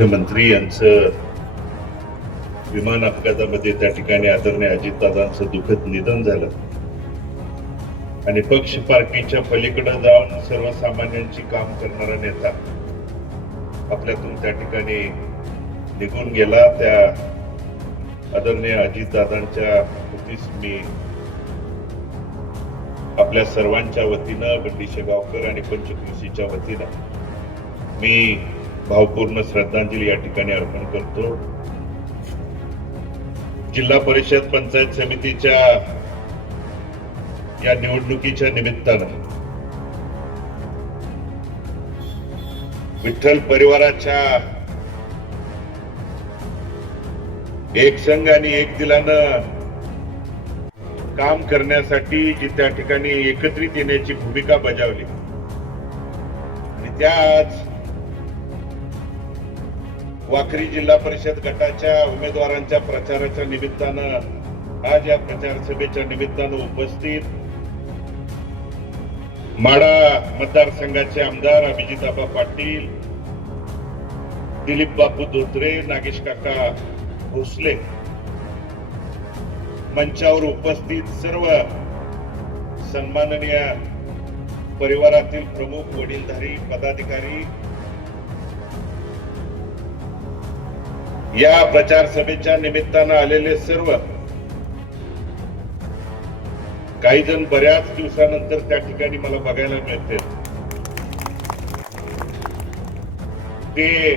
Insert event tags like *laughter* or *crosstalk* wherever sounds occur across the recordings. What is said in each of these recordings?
मुख्यमंत्री यांचं विमान अपघातामध्ये त्या ठिकाणी आदरणीय अजितदादांचं दुःखद निधन झालं. आणि पक्ष पार्टीच्या पलीकडे जाऊन सर्वसामान्यांची काम करणारा नेता आपल्यातून त्या ठिकाणी निघून गेला. त्या आदरणीय अजितदादांच्या वतीस मी आपल्या सर्वांच्या वतीनं बंडी शेगावकर आणि पंचकृषीच्या वतीनं मी भावपूर्ण श्रद्धांजली या ठिकाणी अर्पण करतो. जिल्हा परिषद पंचायत समितीच्या या निवडणुकीच्या निमित्तानं विठ्ठल परिवाराच्या एक संघ आणि एक दिलानं काम करण्यासाठी जी त्या ठिकाणी एकत्रित येण्याची भूमिका बजावली. आणि त्या आज वाखरी जिल्हा परिषद गटाच्या उमेदवारांच्या प्रचाराच्या निमित्तानं आज या प्रचार सभेच्या निमित्तानं उपस्थित माडा मतदारसंघाचे आमदार अभिजिताबा पाटील दिलीप बापू धोत्रे नागेश काका भोसले मंचावर उपस्थित सर्व सन्माननीय परिवारातील प्रमुख वडीलधारी पदाधिकारी या प्रचार सभेच्या निमित्तानं आलेले सर्व काही जण बऱ्याच दिवसानंतर त्या ठिकाणी मला बघायला मिळते ते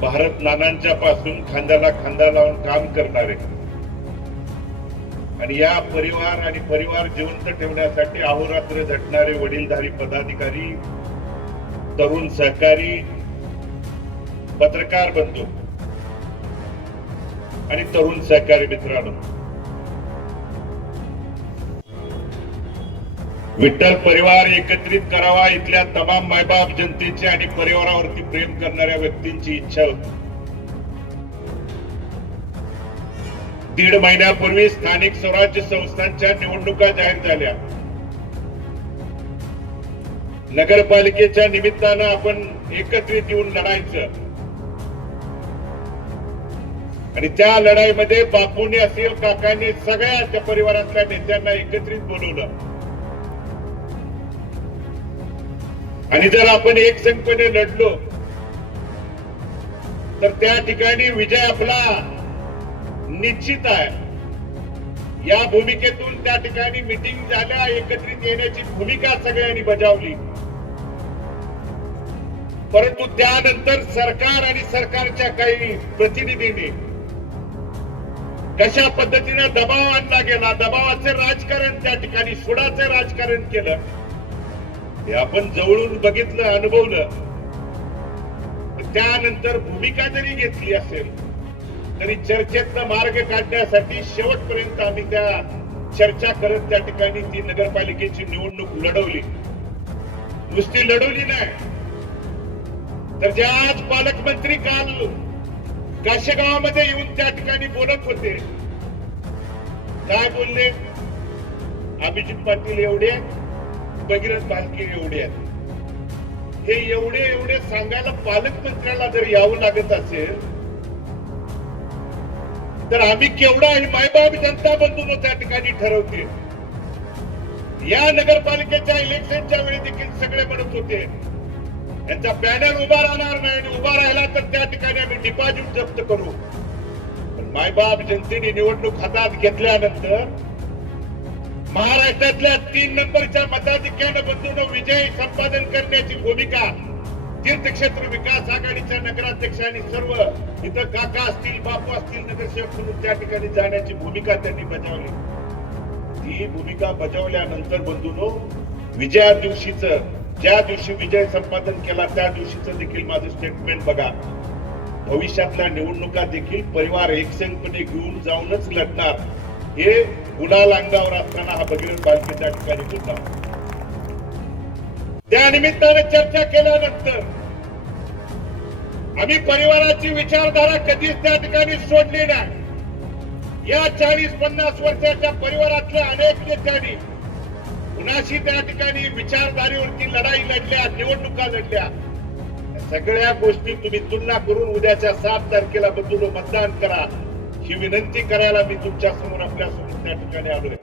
भारत नानांच्या पासून खांद्याला खांदा लावून काम करणारे. आणि या परिवार आणि परिवार जिवंत ठेवण्यासाठी अहोरात्र झटणारे वडीलधारी पदाधिकारी तरुण सहकारी पत्रकार बंधू आणि तरुण सहकारी मित्रांनो. विठ्ठल परिवार एकत्रित करावा इथल्या तमाम मायबाप जनतेची आणि परिवारावरती प्रेम करणाऱ्या व्यक्तींची इच्छा होती. दीड महिन्यापूर्वी स्थानिक स्वराज्य संस्थांच्या निवडणुका जाहीर झाल्या. नगरपालिकेच्या निमित्तानं आपण एकत्रित येऊन लढायचं. आणि त्या लढाईमध्ये बापूने असेल काकांनी सगळ्या त्या परिवारातल्या नेत्यांना एकत्रित बोलवलं. आणि जर आपण एक संख्येने लढलो तर त्या ठिकाणी विजय आपला निश्चित आहे. या भूमिकेतून त्या ठिकाणी मिटिंग झाल्या एकत्रित येण्याची भूमिका सगळ्यांनी बजावली. परंतु त्यानंतर सरकार आणि सरकारच्या काही प्रतिनिधींनी कशा पद्धतीने दबाव आणला गेला दबावाचे राजकारण त्या ठिकाणी सुडाचे राजकारण केलं हे आपण जवळून बघितलं अनुभवलं. त्यानंतर भूमिका जरी घेतली असेल तरी चर्चेतनं मार्ग काढण्यासाठी शेवटपर्यंत आम्ही त्या चर्चा करत त्या ठिकाणी ती नगरपालिकेची निवडणूक लढवली. नुसती लढवली नाही. तर जे आज पालकमंत्री काल काशेगावामध्ये येऊन त्या ठिकाणी बोलत होते. काय बोलले? अभिजित पाटील एवढे भगीरथ पालखी एवढे हे एवढे एवढे सांगायला पालकमंत्र्याला जर यावं लागत असेल तर आम्ही केवढा आणि मायबाप जनता बंधून त्या ठिकाणी ठरवते. या नगरपालिकेच्या इलेक्शनच्या वेळी देखील सगळे म्हणत होते त्यांचा पॅनल उभा राहणार नाही आणि उभा राहिला तर त्या ठिकाणी आम्ही डिपॉझिट जप्त करू. पण मायबाप जनतेने निवडणूक हातात घेतल्यानंतर महाराष्ट्रातल्या तीन नंबरच्या मताधिक्यानं बंधून विजय संपादन करण्याची भूमिका तीर्थक्षेत्र विकास आघाडीच्या नगराध्यक्षांनी सर्व इथं काका असतील बापू असतील नगरसेवक म्हणून त्या ठिकाणी जाण्याची भूमिका त्यांनी बजावली. ती भूमिका बजावल्यानंतर बंधूनो विजया दिवशीच ज्या दिवशी विजय संपादन केला त्या दिवशीच देखील माझं स्टेटमेंट बघा. भविष्यातल्या निवडणुका देखील परिवार एकसंगपणे घेऊन जाऊनच लढणार. हे गुलाल अंगावर असताना हा भगीरथ बालके त्या ठिकाणी बोलला त्या निमित्ताने चर्चा केल्यानंतर आम्ही परिवाराची विचारधारा कधीच त्या ठिकाणी सोडली नाही. या चाळीस पन्नास वर्षाच्या परिवारातल्या अनेक नेत्यांनी कुणाशी त्या ठिकाणी विचारधारेवरती लढाई लढल्या निवडणुका लढल्या सगळ्या गोष्टी तुम्ही तुलना करून उद्याच्या सात तारखेला बदलून मतदान करा. ही विनंती करायला मी तुमच्यासमोर आपल्यासमोर त्या ठिकाणी आलोय.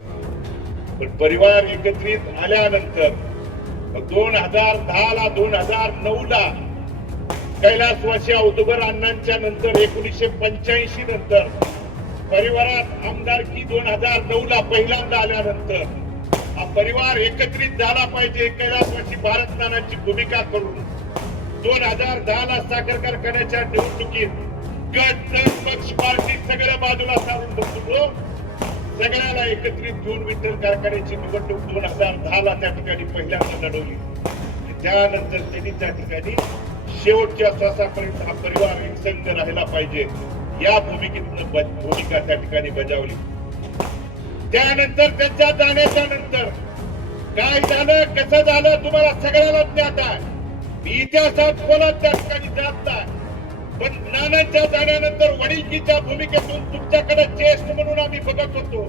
पण परिवार एकत्रित आल्यानंतर दोन हजार दहा ला दोन हजार नऊ ला कैलासवासी औदुबर अण्णांच्या नंतर एकोणीसशे पंच्याऐंशी नंतर परिवारात आमदारकी दोन हजार नऊ ला पहिल्यांदा आल्यानंतर हा परिवार एकत्रित झाला पाहिजे कैलासवासी भारत नानाची भूमिका करून. दोन हजार दहा ला साखर कारखान्याच्या निवडणुकीत गट पक्ष पार्टी सगळ्या बाजूला सारून बसलो सगळ्याला एकत्रित घेऊन विठ्ठल कारखान्याची निवडणूक दोन हजार दहा ला त्या ठिकाणी पहिल्यांदा लढवली. त्यानंतर त्यांनी त्या ठिकाणी शेवटच्या श्वासापर्यंत हा परिवार एकसंघ राहिला पाहिजे. या भूमिकेतून भूमिका त्या ठिकाणी बजावली. त्यानंतर त्यांच्या जाण्याच्या नंतर काय झालं कसं झालं तुम्हाला सगळ्याला ज्ञात आहे. मी इतिहासात बोलत त्या ठिकाणी जात नाही. पण नानांच्या जाण्यानंतर वडिलकीच्या भूमिकेतून तुमच्याकडे ज्येष्ठ म्हणून आम्ही बघत होतो.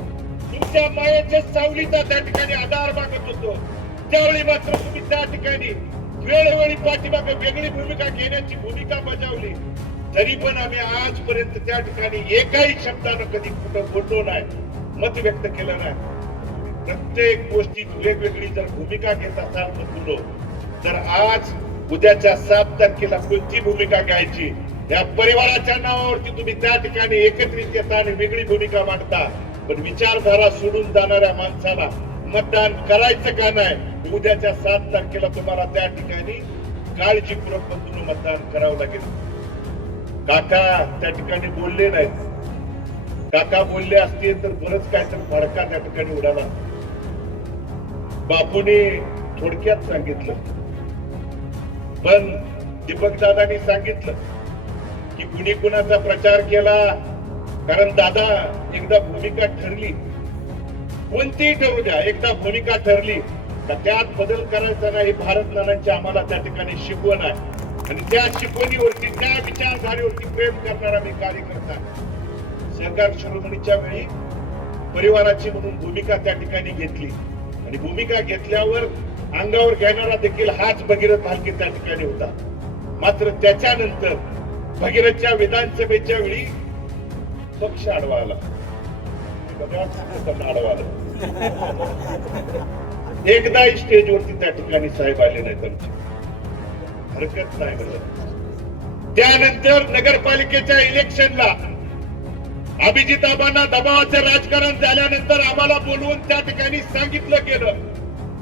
तुमच्या मायेच्या सावलीचा त्या ठिकाणी आधार मागत होतो. त्यावेळी मात्र तुम्ही त्या ठिकाणी वेळोवेळी पाठीमागे वेगळी भूमिका घेण्याची भूमिका बजावली. तरी पण आम्ही आजपर्यंत त्या ठिकाणी एकाही शब्दानं कधी कुठं बोललो नाही. मत व्यक्त केलं नाही. प्रत्येक गोष्टीत वेगवेगळी जर भूमिका घेत असाल बदलो तर आज उद्याच्या सात तारखेला कोणती भूमिका घ्यायची? या परिवाराच्या नावावरती तुम्ही त्या ठिकाणी एकत्रित येता आणि वेगळी भूमिका मांडता. पण विचारधारा सोडून जाणाऱ्या माणसाला मतदान करायचं का नाही? उद्याच्या सात तारखेला तुम्हाला त्या ठिकाणी काळजीपूर्वक बदलून मतदान करावं लागेल. काका त्या ठिकाणी बोलले नाहीत. काका बोलले असतील तर बरंच काय तर फडका त्या ठिकाणी उडाला. बापूने थोडक्यात सांगितलं. पण दीपक दादानी सांगितलं की कुणी कुणाचा प्रचार केला कारण दादा एकदा भूमिका ठरली. कोणतीही ठरू द्या एकदा भूमिका ठरली तर त्यात बदल करायचा नाही. भारत नानांची आम्हाला त्या ठिकाणी शिकवण आहे. आणि त्या शिकवणीवरती त्या विचारधारेवरती प्रेम करणारा मी कार्यकर्ता सरकार शिरोमणीच्या वेळी परिवाराची म्हणून भूमिका त्या ठिकाणी घेतली. आणि भूमिका घेतल्यावर अंगावर घेणारा देखील हाच भगीरथ भालके त्या ठिकाणी होता. मात्र त्याच्यानंतर भगीरथच्या विधानसभेच्या वेळी पक्ष आडवा आला आडवा आला *laughs* एकदाही स्टेजवरती त्या ठिकाणी साहेब आले नाहीत आमचे. हरकत नाही म्हणलं त्यानंतर नगरपालिकेच्या इलेक्शनला अभिजिताबांना दबावाचं राजकारण झाल्यानंतर आम्हाला बोलवून त्या ठिकाणी सांगितलं गेलं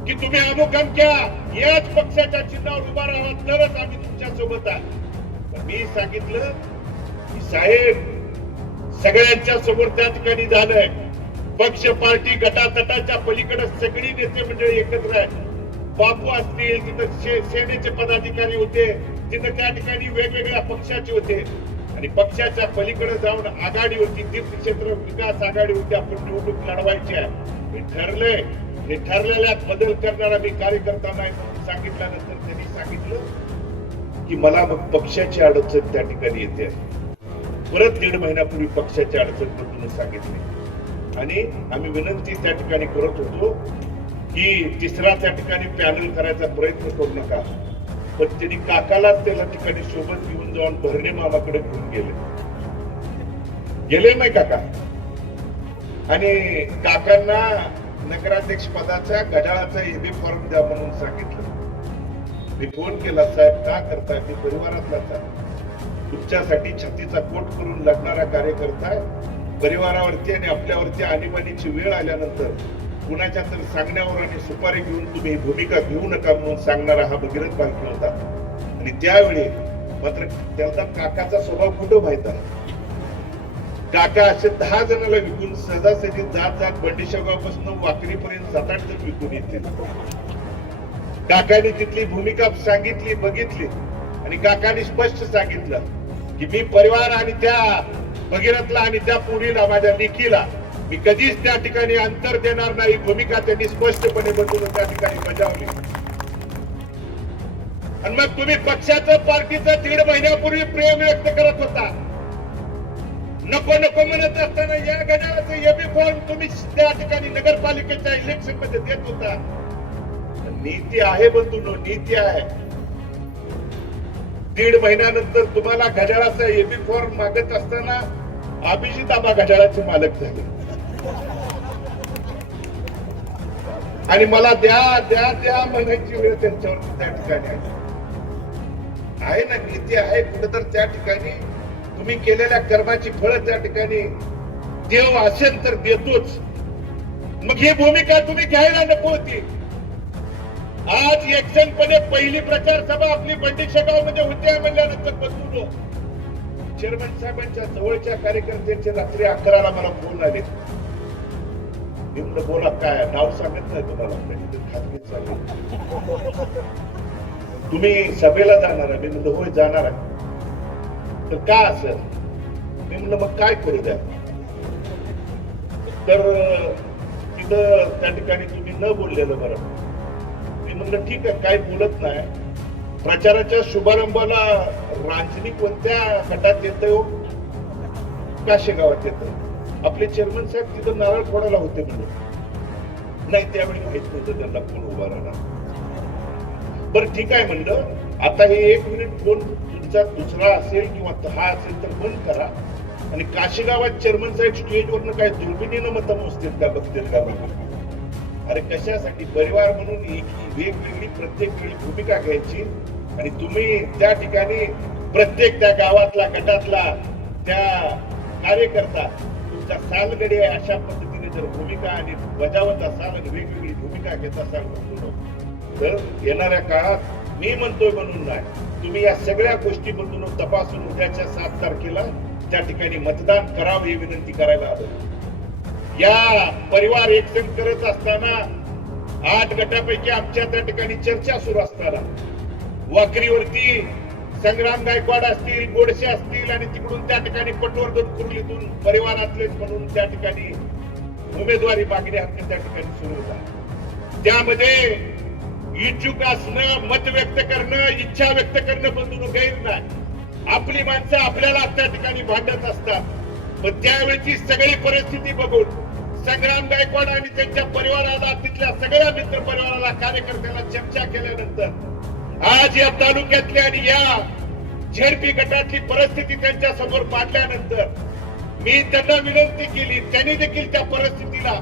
की तुम्ही अमुक अमक्या याच पक्षाच्या चिन्हावर उभा राहा तरच आम्ही तुमच्यासोबत आहे मी सांगितलं की साहेब सगळ्यांच्या समोर त्या ठिकाणी झालंय. पक्ष पार्टी गटातटाच्या पलीकडे सगळी नेते मंडळी एकत्र आहे बापू असतील तिथं सेनेचे पदाधिकारी होते तिथं त्या ठिकाणी वेगवेगळ्या पक्षाचे होते. आणि पक्षाच्या पलीकडे जाऊन आघाडी होती तीर्थक्षेत्र विकास आघाडी होती आपण निवडणूक लढवायची आहे. हे ठरलंय. हे ठरलेल्यात बदल करणारा मी कार्यकर्ता नाही सांगितल्यानंतर त्यांनी सांगितलं की मला मग पक्षाची अडचण त्या ठिकाणी येते. परत दीड महिन्यापूर्वी पक्षाची अडचण बदलून सांगितली. आणि आम्ही विनंती त्या ठिकाणी करत होतो की तिसरा त्या ठिकाणी पॅनल करायचा प्रयत्न करू नका. पण त्यांनी काकालाच त्याला ठिकाणी सोबत घेऊन जाऊन भरणे मामाकडे घेऊन गेले. गेले नाही काका. आणि काकांना नगराध्यक्ष पदाचा घड्याळाचा एबी फॉर्म द्या म्हणून सांगितलं. मी फोन केला साहेब का करताय? मी परिवारातलाच आहे. तुमच्यासाठी छातीचा कोट करून लढणारा कार्यकर्ता परिवारावरती आणि आपल्यावरती आणीबाणीची वेळ आल्यानंतर कुणाच्या तर सांगण्यावर आणि सुपारी घेऊन तुम्ही ही भूमिका घेऊ नका म्हणून सांगणारा हा भगीरथ पालखी होता. आणि त्यावेळी मात्र त्याचा काकाचा स्वभाव कुठं माहीत आहे? काका असे दहा जणांना विकून सहजासहजी जात जात बंडीशेगावपासून वाकरीपर्यंत सात आठ जण विकून येतील. काकाने तिथली भूमिका सांगितली बघितली. आणि काकाने स्पष्ट सांगितलं की मी परिवार आणि त्या भगीरथला आणि त्या पुढीला माझ्या लेखीला मी कधीच त्या ठिकाणी अंतर देणार नाही. भूमिका त्यांनी स्पष्टपणे बदलून त्या ठिकाणी बजावली. आणि मग तुम्ही पक्षाचं पार्टीचं दीड महिन्यापूर्वी प्रेम व्यक्त करत होता. नको नको म्हणत असताना या घड्याळाचं एबी फॉर्म तुम्ही त्या ठिकाणी नगरपालिकेच्या इलेक्शनमध्ये देत होता. नीती आहे बंधूंनो नीती आहे. दीड महिन्यानंतर तुम्हाला घड्याळाचा एबी फॉर्म मागत असताना अभिजित आबा घड्याळाचे मालक झाले. आणि मला द्या द्या द्या म्हणायची वेळ त्यांच्यावर त्या ठिकाणी आली आहे ना नीती आहे कुठं तर त्या ठिकाणी. तुम्ही केलेल्या कर्माची फळ त्या ठिकाणी. देव असेल तर देतोच. मग ही भूमिका तुम्ही घ्यायला नको होती. आज एकजणपणे पहिली प्रचार सभा आपली बंडी शेगावमध्ये होते म्हणल्यानंतर बदलून चेअरमन साहेबांच्या जवळच्या कार्यकर्त्यांचे रात्री अकराला मला फोन आले. निम्न बोला काय नाव सांगत नाही तुम्हाला. खाजगीत चालेल तुम्ही सभेला जाणार आहे मी म्हणलं होय जाणार आहे. तर का असं? मी म्हणलं मग काय करू द्या? तर तिथं त्या ठिकाणी तुम्ही न बोललेलं बरं. मी म्हणलं ठीक आहे काय बोलत नाही. प्रचाराच्या शुभारंभाला रांजणी कोणत्या गटात येत हो? काशे गावात येत आपले चेअरमन साहेब तिथं नारळ फोडायला होते म्हणून. नाही त्यावेळी माहीत नव्हतं त्यांना कोण उभा राहणार. बरं ठीक आहे म्हणलं. आता हे एक मिनिट फोन तुमचा दुसरा असेल किंवा दहा असेल तर बंद करा. आणि काशीगावात चेअरमन साहेब स्टेजवरनं काय दुर्बिणीनं मत मोजतील का बघतील का बघा? अरे कशासाठी? परिवार म्हणून एक वेगवेगळी प्रत्येक वेळी भूमिका घ्यायची. आणि तुम्ही त्या ठिकाणी प्रत्येक त्या गावातला गटातला त्या कार्यकर्ता तुमच्या सालगडी अशा पद्धतीने जर भूमिका आणि बजावत असाल आणि वेगवेगळी भूमिका घेत असाल म्हणून तर येणाऱ्या काळात मी म्हणतोय म्हणून नाही. तुम्ही या सगळ्या गोष्टी बदलून तपासून उद्याच्या सात तारखेला त्या ठिकाणी मतदान करावं ही विनंती करायला आलो या परिवार एकजण करत असताना आठ गटापैकी आमच्या त्या ठिकाणी चर्चा सुरू असताना वाकरीवरती संग्राम गायकवाड असतील गोडसे असतील आणि तिकडून त्या ठिकाणी पटवर्धन कुर्लीतून परिवारातलेच म्हणून त्या ठिकाणी उमेदवारी मागणी हक्क त्या ठिकाणी सुरू होता. त्यामध्ये इच्छुक असणं मत व्यक्त करणं इच्छा व्यक्त करणं बंधून गैर नाही. आपली माणसं आपल्याला त्या ठिकाणी भांडत असतात. पण त्यावेळेची सगळी परिस्थिती बघून संग्राम गायकवाड आणि त्यांच्या परिवाराला तिथल्या सगळ्या मित्र परिवाराला कार्यकर्त्याला चर्चा केल्यानंतर आज या तालुक्यातल्या आणि या झेडपी गटातली परिस्थिती त्यांच्यासमोर मांडल्यानंतर मी त्यांना विनंती केली. त्यांनी देखील त्या परिस्थितीला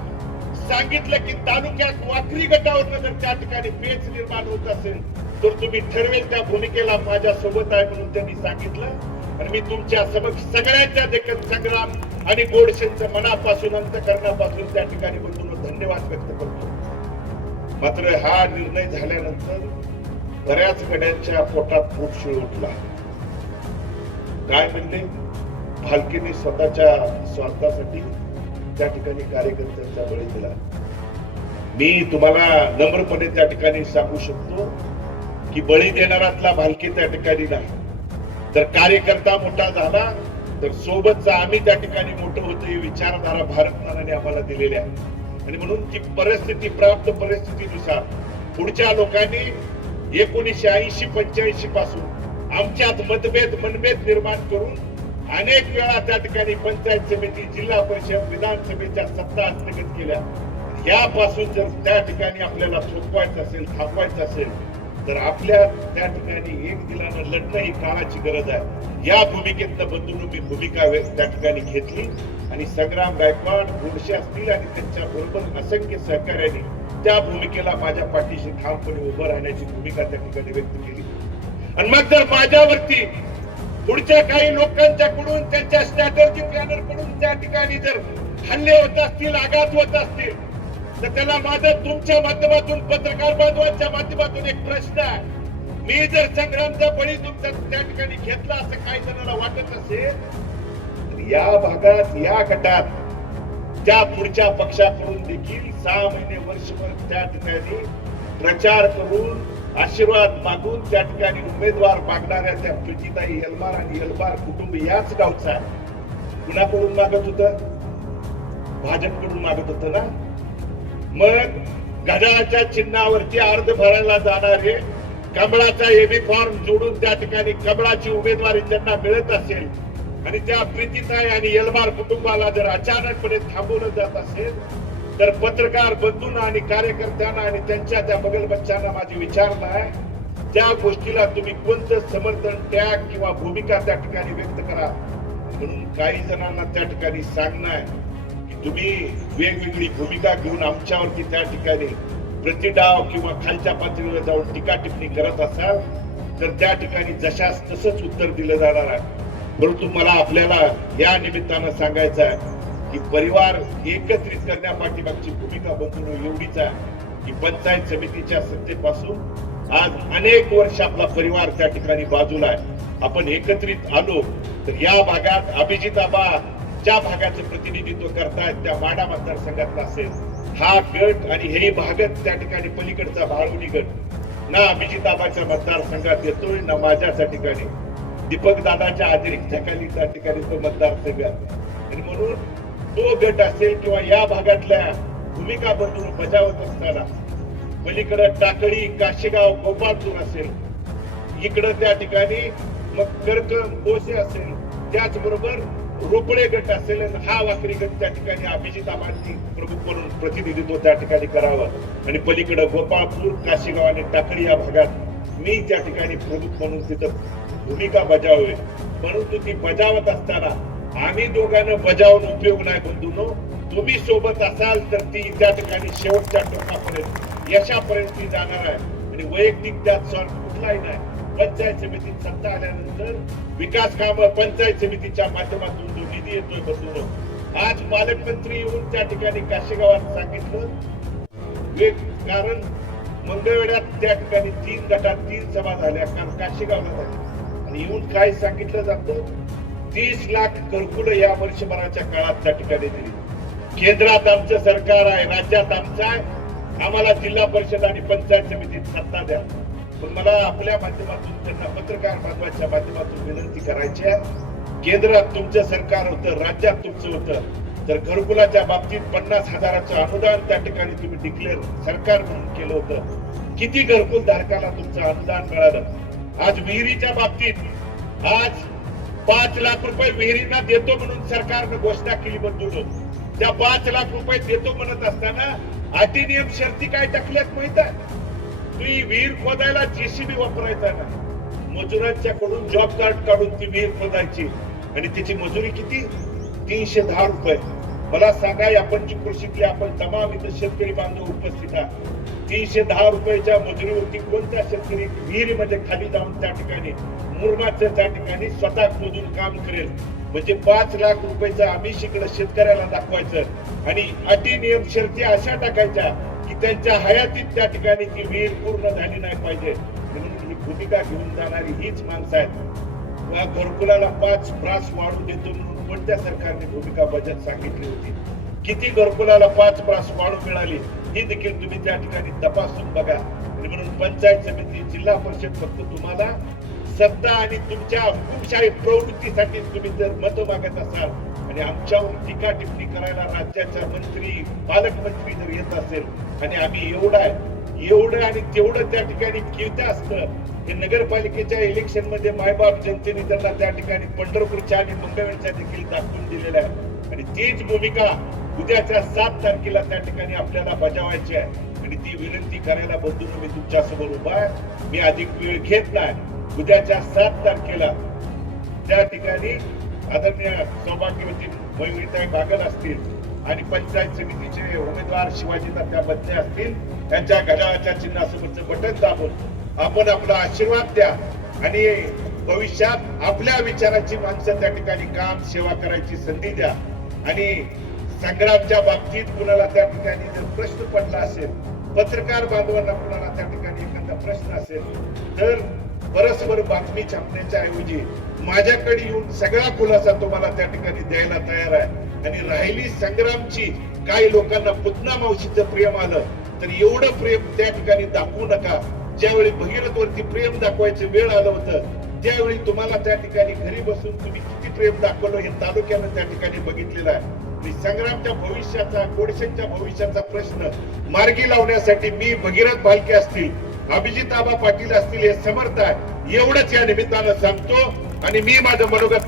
सांगितलं की तालुक्यात वाकरी गटावर जर त्या ठिकाणी पेच निर्माण होत असेल तर तुम्ही ठरवेल त्या भूमिकेला माझ्या सोबत आहे म्हणून त्यांनी सांगितलं. आणि मी तुमच्या समक्ष सगळ्यांच्या देखील संग्राम आणि गोडशेंचं मनापासून अंतकरणापासून त्या ठिकाणी बंधून धन्यवाद व्यक्त करतो. मात्र हा निर्णय झाल्यानंतर बऱ्याच गड्यांच्या पोटात पोटशिळ उठला काय म्हणले भालकीने स्वतःच्या स्वार्थासाठी त्या ठिकाणी कार्यकर्त्यांचा बळी दिला. मी तुम्हाला नम्रपणे त्या ठिकाणी सांगू शकतो की बळी देणारातला भालकी त्या ठिकाणी नाही. तर कार्यकर्ता मोठा झाला तर सोबतचा आम्ही त्या ठिकाणी मोठं होतो ही विचारधारा भारतमानाने आम्हाला दिलेली आहे. आणि म्हणून ती परिस्थिती प्राप्त परिस्थितीनुसार पुढच्या लोकांनी एकोणीसशे ऐंशी पंच्याऐंशी पासून आमच्यात मतभेद मनभेद निर्माण करून अनेक वेळा त्या ठिकाणी पंचायत समिती जिल्हा परिषद विधानसभेच्या सत्ता हस्तगत केल्या यापासून जर त्या ठिकाणी आपल्याला थोपवायचं असेल थांबवायचं असेल तर आपल्या त्या ठिकाणी एक दिलानं लढणं ही काळाची गरज आहे. या भूमिकेतनं बंधून मी भूमिका त्या ठिकाणी घेतली आणि संग्राम गायकवाड गोडशे असतील आणि त्यांच्या बरोबर असंख्य सहकार्याने त्या भूमिकेला माझ्या पाठीशी ठामपणे उभं राहण्याची भूमिका त्या ठिकाणी व्यक्त केली. आणि मग जर माझ्यावरती पुढच्या काही लोकांच्याकडून त्यांच्या स्ट्रॅटर्जी प्लॅनरकडून त्या ठिकाणी जर हल्ले होत असतील आघात होत असतील तर त्याला माझं तुमच्या माध्यमातून पत्रकार बांधवांच्या माध्यमातून एक प्रश्न आहे. मी जर संग्रामचा बळी तुमचा त्या ठिकाणी घेतला असं काही जणांना वाटत असेल तर या भागात या गटात त्या पुढच्या पक्षाकडून देखील सहा महिने वर्षभर त्या ठिकाणी प्रचार करून आशीर्वाद मागून त्या ठिकाणी उमेदवार मागणाऱ्या त्या प्रीतीताई यलमार आणि यलमार कुटुंब याच गावचा आहे. कुणाकडून मागत होत? भाजपकडून मागत होत ना? मग गजाच्या चिन्हावरती अर्ज भरायला जाणारे कमळाचा एबी फॉर्म जोडून त्या ठिकाणी कमळाची उमेदवारी त्यांना मिळत असेल आणि त्या प्रीतीताई आणि यलमार कुटुंबाला जर अचानकपणे थांबवलं जात असेल तर पत्रकार बंधूंना आणि कार्यकर्त्यांना आणि त्यांच्या त्या बगल बच्चांना माझी विचारणा आहे. त्या गोष्टीला तुम्ही कोणतं समर्थन त्याग किंवा भूमिका त्या ठिकाणी व्यक्त करा. म्हणून काही जणांना त्या ठिकाणी सांगणं आहे की तुम्ही वेगवेगळी भूमिका घेऊन आमच्यावरती त्या ठिकाणी प्रतिडाव किंवा खालच्या पातळीवर जाऊन टीका टिप्पणी करत असाल तर त्या ठिकाणी जशास तसंच उत्तर दिलं जाणार आहे. परंतु मला आपल्याला या निमित्तानं सांगायचं आहे की परिवार एकत्रित करण्यापाठीमागची भूमिका बंधून एवढीच आहे की पंचायत समितीच्या सत्तेपासून आज अनेक वर्ष आपला परिवार त्या ठिकाणी बाजूला आहे. आपण एकत्रित आलो तर या भागात अभिजित आबा ज्या भागाचं प्रतिनिधित्व करतायत त्या माडा मतदारसंघातला असेल. हा गट आणि हे भागत त्या ठिकाणी पलीकडचा भाळवणी गट. ना अभिजित आबाच्या मतदारसंघात येतोय ना माझ्याच्या ठिकाणी. दीपक दादाच्या अतिरिक्ताखाली त्या ठिकाणी तो मतदारसंघ आहे. आणि म्हणून तो गट असेल किंवा या भागातल्या भूमिका बंधून बजावत असताना पलीकडं टाकळी काशेगाव गोपाळपूर असेल इकडं त्या ठिकाणी मग कर्कम कोसे असेल त्याचबरोबर रोपडे गट असेल आणि हा वाकरी गट त्या ठिकाणी अभिजित आबांनी प्रमुख म्हणून प्रतिनिधित्व त्या ठिकाणी करावं. आणि पलीकडं गोपाळपूर काशीगाव आणि टाकळी या भागात मी त्या ठिकाणी प्रमुख म्हणून तिथं भूमिका बजावली परंतु ती बजावत असताना आम्ही दोघांना बजावून उपयोग नाही बंधूनो तुम्ही सोबत असाल तर ती त्या ठिकाणी शेवटच्या टोकापर्यंत यशापर्यंत ती जाणार आहे. आणि वैयक्तिक त्यात सण कुठलाही नाही. पंचायत समितीत सत्ता आल्यानंतर विकास काम पंचायत समितीच्या माध्यमातून जो निधी येतोय बंधूनो आज पालकमंत्री येऊन त्या ठिकाणी काशेगावात सांगितलं वेग कारण मंगळवेड्यात त्या ठिकाणी तीन गटात तीन सभा झाल्या कारण काशीगावला झाल्या. आणि येऊन काय सांगितलं जातं? तीस लाख घरकुल या वर्षभराच्या काळात त्या ठिकाणी दिली. केंद्रात आमचं सरकार आहे राज्यात आमचं आहे. आम्हाला जिल्हा परिषद आणि पंचायत समितीत सत्ता द्या. पण मला आपल्या माध्यमातून त्यांना पत्रकार बांधवाच्या माध्यमातून विनंती करायची आहे. केंद्रात तुमचं सरकार होतं राज्यात तुमचं होतं. तर घरकुलाच्या बाबतीत पन्नास हजाराचं अनुदान त्या ठिकाणी तुम्ही डिक्लेअर सरकार म्हणून केलं होतं. किती घरकुल धारकाला तुमचं अनुदान मिळालं? आज विहिरीच्या बाबतीत आज पाच लाख रुपये विहिरींना देतो म्हणून सरकारनं घोषणा केली बंधून त्या पाच लाख रुपये देतो म्हणत असताना अटी नियम शर्ती काय टाकल्यात माहीत आहे? तुम्ही विहीर खोदायला जेसीबी वापरायचा ना मजुरांच्याकडून जॉब कार्ड काढून ती विहीर खोदायची. आणि त्याची मजुरी किती? तीनशे दहा रुपये. मला सांगा आपण जी पंचकृषीतले आपण तमाम इथं शेतकरी बांधव उपस्थित आहात तीनशे दहा रुपयाच्या मजुरीवरती कोणता शेतकरी विहिरीमध्ये खाली जाऊन त्या ठिकाणी मुरमाच्या त्या ठिकाणी स्वतः खोदून काम करेल. म्हणजे पाच लाख रुपयाचं आमिष इकडे शेतकऱ्याला दाखवायचं. आणि अटी नियम शर्ती अशा टाकायच्या की त्यांच्या हयातीत त्या ठिकाणी ती विहीर पूर्ण झाली नाही पाहिजे. म्हणून ही भूमिका घेऊन जाणारी हीच माणसं आहेत. घरकुलाला पाच ब्रास वाढू देतो म्हणून कोणत्या सरकारने भूमिका बजावत सांगितली होती? किती घरकुलाला पाच ब्रास वाढू मिळाली? ही देखील तुम्ही त्या ठिकाणी तपासून बघा. आणि म्हणून पंचायत समिती जिल्हा परिषद फक्त तुम्हाला सत्ता आणि तुमच्या हुकुमशाही प्रवृत्तीसाठी तुम्ही जर मत मागत असाल आणि आमच्यावर टीका टिप्पणी करायला राज्याच्या मंत्री पालकमंत्री जर येत असेल आणि आम्ही एवढं एवढं आणि तेवढं त्या ठिकाणी किती असतं हे नगरपालिकेच्या इलेक्शनमध्ये मायबाप जनतेने त्यांना त्या ठिकाणी पंढरपूरच्या आणि मुंबईच्या देखील दाखवून दिलेल्या आहे. आणि तीच भूमिका उद्याच्या सात तारखेला त्या ठिकाणी आपल्याला बजावायची आहे. आणि ती विनंती करायला बदलून मी तुमच्यासमोर उभा आहे. मी अधिक वेळ घेत नाही. उद्याच्या सात तारखेला त्या ठिकाणी आदरणीय सौभाग्यवती मयुरीताई बागल असतील आणि पंचायत समितीचे उमेदवार शिवाजी तात्या बदले असतील त्यांच्या घड्याळाच्या चिन्हासमोरचं बटन दाबून आपण आपला आशीर्वाद द्या. आणि भविष्यात आपल्या विचाराची माणसं त्या ठिकाणी काम सेवा करायची संधी द्या. आणि संग्रामच्या बाबतीत कुणाला त्या ठिकाणी जर प्रश्न पडला असेल पत्रकार बांधवांना कुणाला त्या ठिकाणी एखादा प्रश्न असेल तर परस्पर बातमी छापण्याच्या ऐवजी माझ्याकडे येऊन सगळा खुलासा तुम्हाला त्या ठिकाणी द्यायला तयार आहे. आणि राहिली संग्रामची काही लोकांना पुतना मावशीचं प्रेम आलं तर एवढं प्रेम त्या ठिकाणी दाखवू नका. ज्यावेळी भगीरथ वरती प्रेम दाखवायचं वेळ आलं होतं त्यावेळी तुम्हाला त्या ठिकाणी घरी बसून तुम्ही किती प्रेम दाखवलं हे तालुक्यानं त्या ठिकाणी बघितलेलं आहे. आणि संग्रामच्या भविष्याचा गोडशेच्या भविष्याचा प्रश्न मार्गी लावण्यासाठी मी भगीरथ भालके असतील अभिजित आबा पाटील असतील हे समर्थ आहे एवढंच या निमित्तानं सांगतो. आणि मी माझं मनोगत